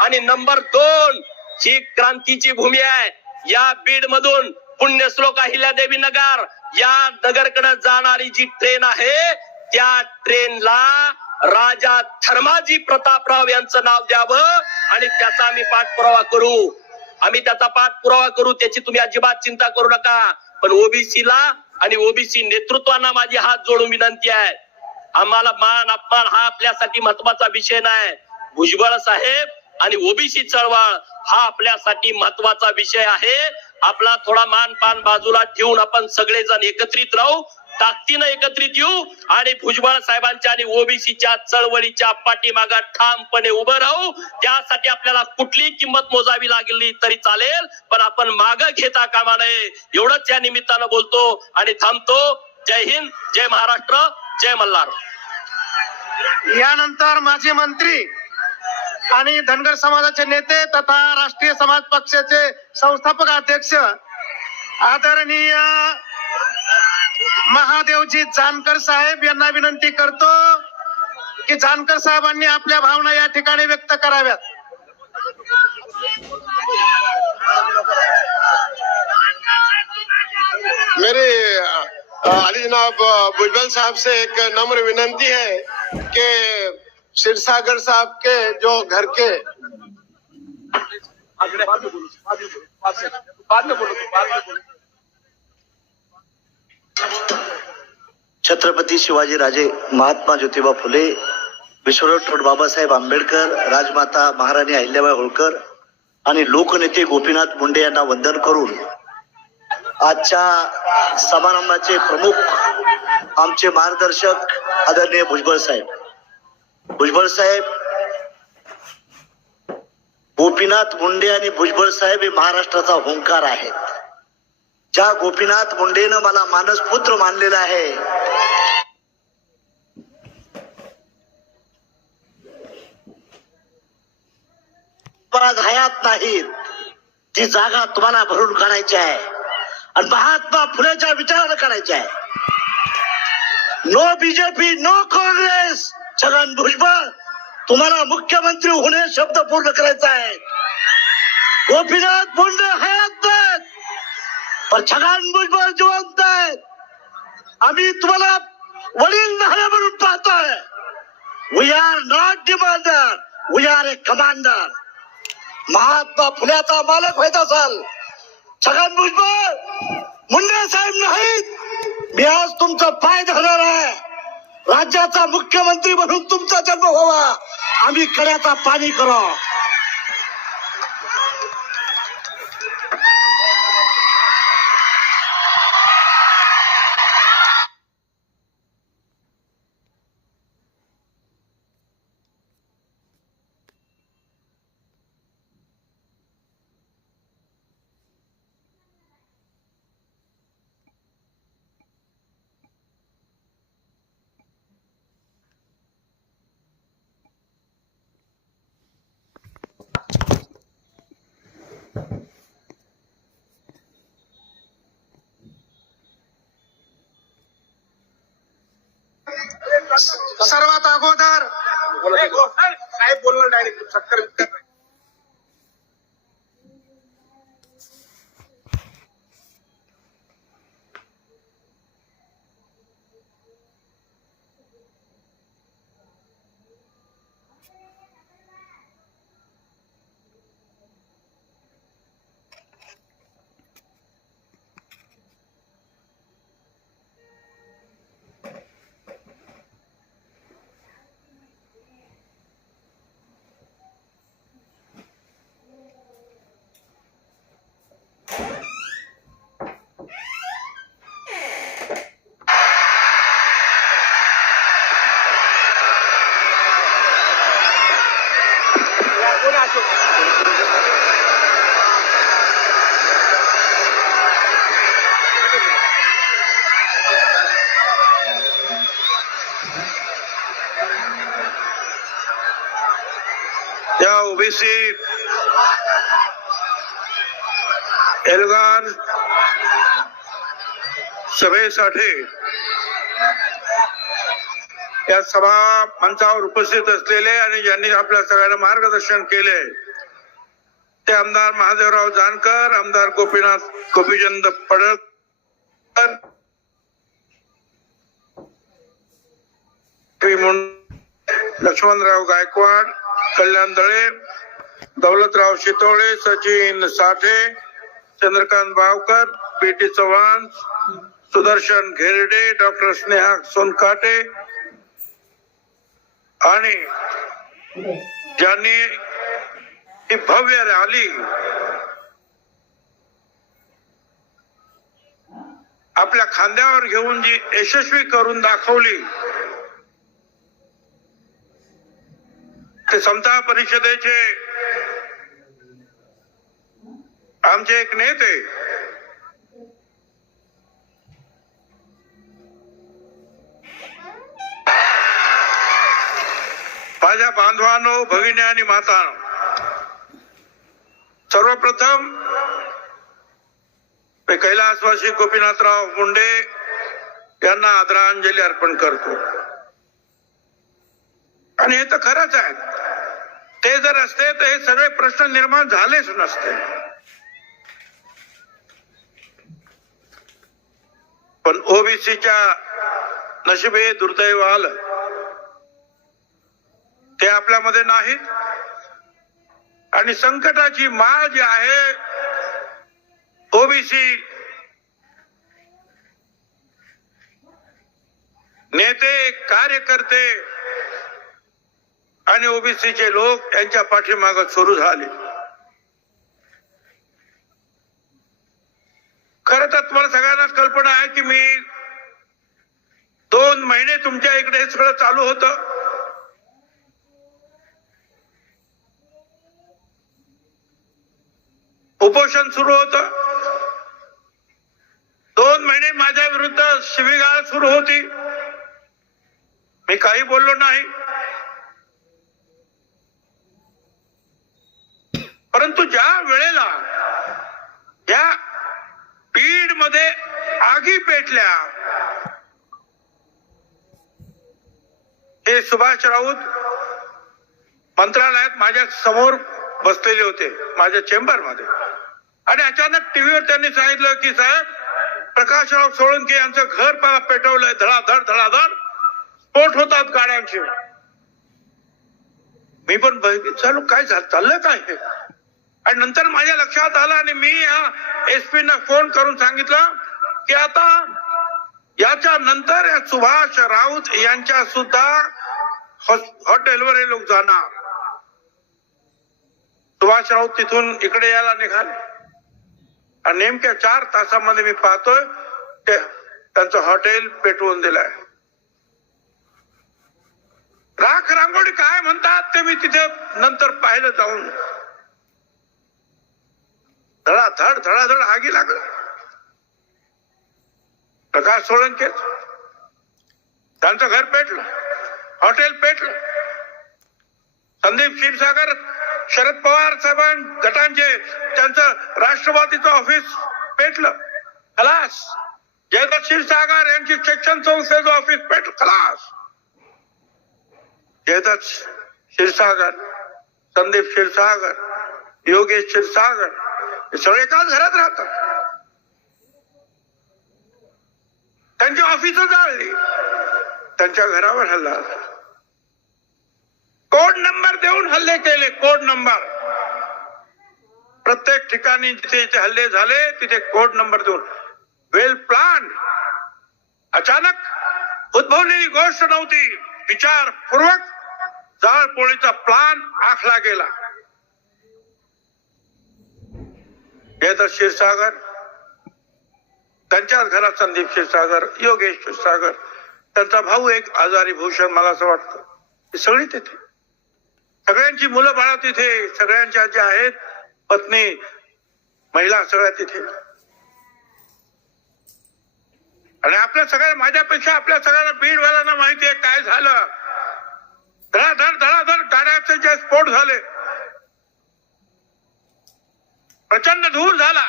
आणि नंबर दोन ही क्रांतीची भूमी आहे. या बीड मधून पुण्यश्लोक अहिल्यादेवी नगर या नगरकडे जाणारी जी ट्रेन आहे त्या ट्रेनला राजा धर्माजी प्रतापराव यांचं नाव द्यावं आणि त्याचा आम्ही पाठपुरावा करू. आम्ही त्याचा पाठपुरावा करू त्याची तुम्ही अजिबात चिंता करू नका. पण ओबीसीला आणि ओबीसी नेतृत्वांना माझी हात जोडून विनंती आहे. आम्हाला मान अपमान हा आपल्यासाठी महत्त्वाचा विषय नाही. भुजबळ साहेब आणि ओबीसी चळवळ हा आपल्यासाठी महत्त्वाचा विषय आहे. आपला थोडा मान पान बाजूला ठेवून आपण सगळेजण एकत्रित राहू. ताकदीनं एकत्रित येऊ आणि भुजबळ साहेबांच्या आणि ओबीसीच्या चळवळीच्या पाठीमागा ठामपणे उभं राहू. त्यासाठी आपल्याला कुठलीही किंमत मोजावी लागली तरी चालेल पण आपण माग घेता कामा नये. एवढंच या निमित्तानं बोलतो आणि थांबतो. जय हिंद जय महाराष्ट्र जय मल्हार. यानंतर माझे मंत्री धनगर समाजाचे नेते तथा राष्ट्रीय समाज पक्षाचे संस्थापक अध्यक्ष आदरणीय महादेवजी जानकर साहेब यांना विनंती करतो की जानकर साहेबांनी आपल्या भावना या ठिकाणी व्यक्त कराव्यात. मेरी अली जनाब भुजबल साहब से एक नम्र विनंती है कि सिरसागर साहब के जो घर के छत्रपती शिवाजी राजे महात्मा ज्योतिबा फुले विश्वनाथ ठोड बाबासाहेब आंबेडकर राजमाता महाराणी अहिल्याबाई होळकर आणि लोकनेते गोपीनाथ मुंडे यांना वंदन करून आजच्या समारंभाचे प्रमुख आमचे मार्गदर्शक आदरणीय भुजबळ साहेब. भुजबळ साहेब गोपीनाथ मुंडे आणि भुजबळ साहेब हे महाराष्ट्राचा होंकार आहेत. ज्या गोपीनाथ मुंडेनं मला मानस पुत्र मानलेला आहे हयात नाहीत. ती जागा तुम्हाला भरून काढायची आहे. आणि महात्मा फुलेच्या विचारानं काढायची आहे. No BJP no Congress Chhagan Bhujbal तुम्हाला मुख्यमंत्री होणे शब्द पूर्ण करायचा आहे गोपीनाथ मुंडे हयात नाहीत पण छगन भुजबळ जिवंत आहेत. आम्ही तुम्हाला वडील नाही म्हणून पाहतोय. We are not demander we are a commander Mahatma फुल्याचा मालक व्हायचा असाल. छगन भुजबळ मुंडे साहेब नाहीत. मी आज तुमचा पाय धरणार आहे. राज्याचा मुख्यमंत्री म्हणून तुमचा जन्म व्हावा. आम्ही कड्याचा पाणी करा. सर्वात अगोदर काय बोलणार डायरेक्ट सत्तर या ओबीसी एल्गार सभेसाठी या सभा मंचावर उपस्थित असलेले आणि ज्यांनी आपल्या सगळ्यांना मार्गदर्शन केले ते आमदार महादेवराव जानकर आमदार गोपीनाथ गोपीचंद पडळकर लक्ष्मणराव गायकवाड कल्याण दळे दौलतराव शितोळे सचिन साठे चंद्रकांत भावकर पीटी चव्हाण सुदर्शन घेरडे डॉक्टर स्नेहा सोनकाटे आणि ज्यांनी ही भव्य रॅली आपल्या खांद्यावर घेऊन जी यशस्वी करून दाखवली ते समता परिषदेचे आमचे एक नेते. माझ्या बांधवांनो भगिनी आणि माता सर्वप्रथम मी कैलासवासी गोपीनाथराव मुंडे यांना आदरांजली अर्पण करतो. आणि हे तर खरंच आहे. ते जर असते तर हे सगळे प्रश्न निर्माण झालेच नसते. पण ओबीसीच्या नशिबे दुर्दैव आलं. ते आपल्यामध्ये नाहीत. आणि संकटाची माळ जी आहे ओबीसी नेते कार्यकर्ते आणि ओबीसीचे लोक यांच्या पाठीमाग सुरू झाले खर तर तुम्हाला सगळ्यांनाच कल्पना आहे की मी दोन महिने तुमच्या इकडे हे सगळं चालू होतं. उपोषण सुरू होतं. दोन महिने माझ्या विरुद्ध शिवीगाळ सुरू होती. मी काही बोललो नाही परंतु ज्या वेळेला या बीडमध्ये आगी हे सुभाष राऊत मंत्रालयात माझ्यासमोर बसलेले होते माझ्या चेंबरमध्ये. आणि अचानक टीव्हीवर त्यांनी सांगितलं की साहेब प्रकाशराव सोळंके यांचं घर पेटवलंय धडाधड धडाधड. स्फोट होतात गाड्यांचे. मी पण बघितलं, चालू काय झालं चाललंय काय हे? आणि नंतर माझ्या लक्षात आलं आणि मी या एसपी ना फोन करून सांगितलं ते आता याच्या नंतर या सुभाष राऊत यांच्या सुद्धा हॉटेलवर हे लोक जाणार. सुभाष राऊत तिथून इकडे यायला निघाले. आणि नेमक्या चार तासामध्ये मी पाहतोय ते त्यांचं हॉटेल पेटवून दिलंय. राख रांगोळी काय म्हणतात ते मी तिथे नंतर पाहिलं जाऊन. धडाधड धडाधड आगी लागला. प्रकाश सोळंके त्यांचं घर पेटलं हॉटेल पेटलं. संदीप क्षीरसागर शरद पवार साहेबां गटांचे त्यांचं राष्ट्रवादीचं ऑफिस पेटलं. खलास. जयदत्त क्षीरसागर यांची शिक्षण संस्थेचं ऑफिस पेटलं. खलास. जयदत्त क्षीरसागर संदीप क्षीरसागर योगेश क्षीरसागर हे सगळे एकाच घरात राहतात. त्यांची ऑफिस जाळली. त्यांच्या घरावर हल्ला. झाला. कोड नंबर देऊन हल्ले केले कोड नंबर. प्रत्येक ठिकाणी जिथे जिथे हल्ले झाले तिथे कोड नंबर देऊन. Well plan. अचानक उद्भवलेली गोष्ट नव्हती. विचारपूर्वक जाळपोळीचा प्लान आखला गेला. येतात क्षीरसागर त्यांच्याच घरात संदीप क्षीरसागर योगेश क्षीरसागर त्यांचा भाऊ एक आजारी भूषण मला असं वाटतं. ही सगळी तिथे. सगळ्यांची मुलं बाळा तिथे सगळ्यांच्या ज्या आहेत पत्नी महिला सगळ्या तिथे. आणि आपल्या सगळ्या माझ्यापेक्षा आपल्या सगळ्यांना बीडवाल्यांना माहिती आहे काय झालं. धडाधड धडाधड गाड्याचे जे स्फोट झाले प्रचंड धूर झाला.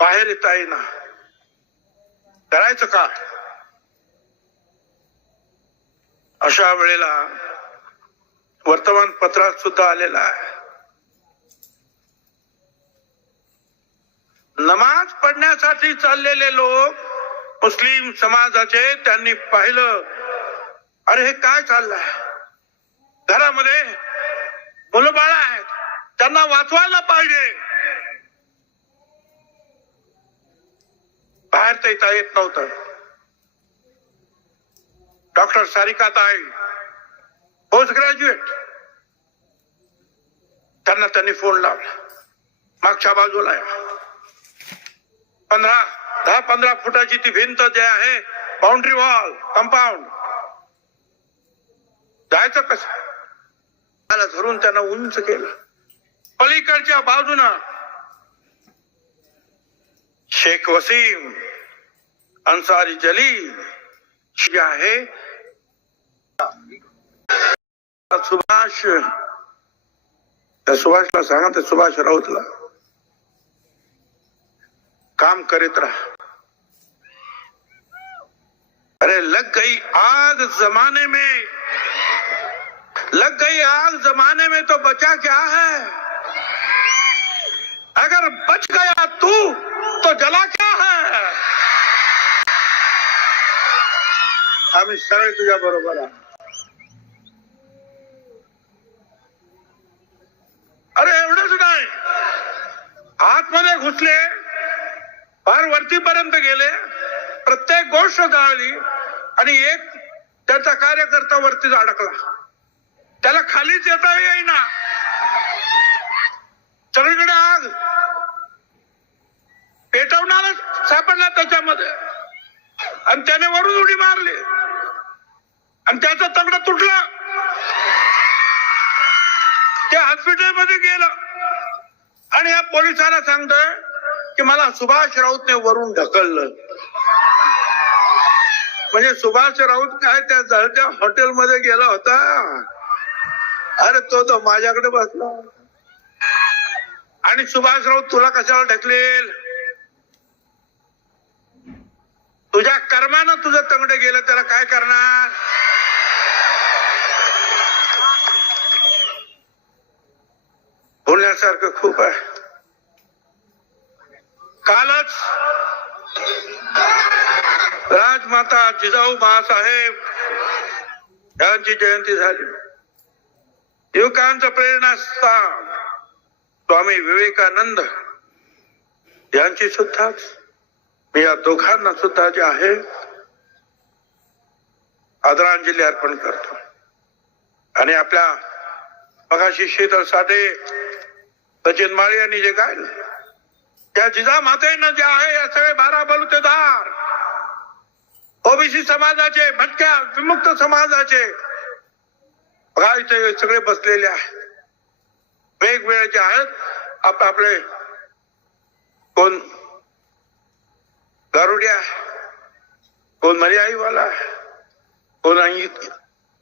बाहेर येता येईना. करायचं का? अशा वेळेला वर्तमानपत्रात सुद्धा आलेला आहे. नमाज पडण्यासाठी चाललेले लोक मुस्लिम समाजाचे त्यांनी पाहिलं अरे हे काय चाललंय? घरामध्ये मुलं बाळा आहेत त्यांना वाचवायला पाहिजे. बाहेर तर येता येत नव्हतं. डॉक्टर सारिका ताई पोस्ट ग्रॅज्युएट त्यांना त्यांनी फोन लावला. मागच्या बाजूला पंधरा दहा पंधरा फुटाची ती भिंत जे आहे बाउंड्री वॉल कंपाऊंड जायचं कसं? त्याला धरून त्यांना उंच केलं. पलीकडच्या बाजूनं शेख वसीम अन्सारी जलील जे आहे सुभाष। सुभाषला सुभाष राऊतला काम करीत रहा। अरे, लग गई आग जमाने में। लग गई आग जमाने में तो बचा क्या है? अगर बच गया तू तो जला क्या है? आम्ही सरळ तुझ्या बरोबर आहोत अरे एवढंच नाही आतमध्ये घुसले फार वरतीपर्यंत गेले प्रत्येक गोष्ट जाळली आणि एक त्याचा कार्यकर्ता वरतीच अडकला. त्याला खालीच येता येईना. सगळीकडे आग. पेटवणारच सापडला त्याच्यामध्ये. आणि त्याने वरून उडी मारली. आणि त्याचा तगड तुटला. ते हॉस्पिटलमध्ये गेलं. आणि या पोलिसांना सांगतोय की मला सुभाष राऊतने वरून ढकललं. म्हणजे सुभाष राऊत काय त्या जळत्या हॉटेलमध्ये गेला होता? अरे तो तो माझ्याकडे बसला. आणि सुभाष राऊत तुला कशाला ढकलेल? तुझ्या कर्मानं तुझं तंगडे गेलं त्याला काय करणार? बोलण्यासारखं खूप आहे. कालच राजमाता जिजाऊ बाळासाहेब यांची जयंती झाली. युवकांचं प्रेरणास्थान स्वामी विवेकानंद यांची सुद्धा मी या दोघांना सुद्धा जे आहे आदरांजली अर्पण करतो. आणि आपल्या मगाशी शीतल साठे सचिन माळी जे गायलं। त्या जिजा मातेनं जे आहे या सगळे बारा बलुतेदार ओबीसी समाजाचे भटक्या, विमुक्त समाजाचे बघा इथे सगळे बसलेले आहेत। वेगवेगळे जे आहेत, आप आपले कोण गारुड्या कोण मर्याईवाला कोण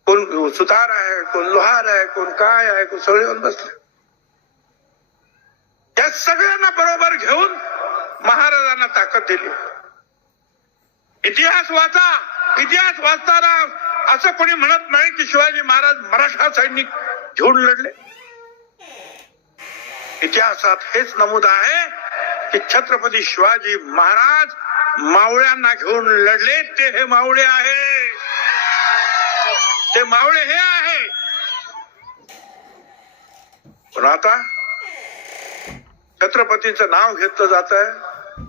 कोण सुतार आहे, कोण लोहार आहे, कोण काय आहे, कोण सगळे बसले। या सगळ्यांना बरोबर घेऊन महाराजांना ताकद दिली. इतिहास वाचा इतिहास वाचताना असं कोणी म्हणत नाही की शिवाजी महाराज मराठा सैनिक घेऊन लढले. इतिहासात हेच नमूद आहे की छत्रपती शिवाजी महाराज मावळ्यांना घेऊन लढले. ते हे मावळे आहे. ते मावळे हे आहे. पण आता छत्रपतीचं नाव घेतलं जात आहे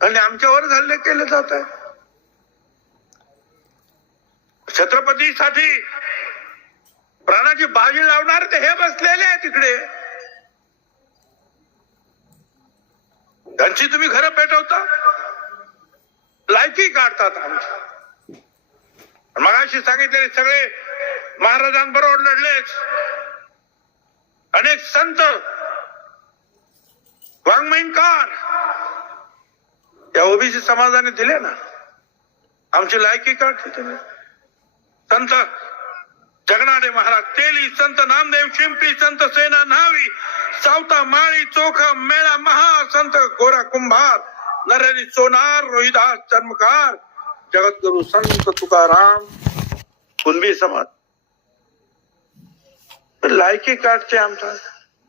आणि आमच्यावर हल्ले केले जात आहे. छत्रपतीसाठी प्राणाची बाजी लावणार ते हे बसलेले आहे तिकडे त्यांची तुम्ही घरं पेटवता? लायकी काढतात आमची. मगाशी सांगितलेले सगळे महाराजांबरोबर लढलेच. अनेक संत वाङ्मयीनकार या ओबीसी समाजाने दिले ना? आमची लायकी काढते तुम्ही. संत जगनाडे महाराज तेली संत नामदेव शिंपी संत सेना न्हावी सावता माळी चोखा मेळा महा संत गोरा कुंभार नरहरी सोनार रोहिदास चर्मकार जगद्गुरु संत तुकाराम कुणबी समाज. लायकी कार्डचे आमचा.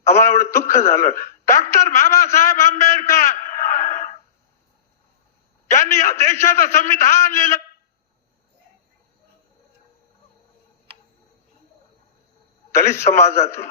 आम्हाला एवढं दुःख झालं. डॉक्टर बाबासाहेब आंबेडकर यांनी या देशाचं संविधान लिहिलं. दलित समाजातील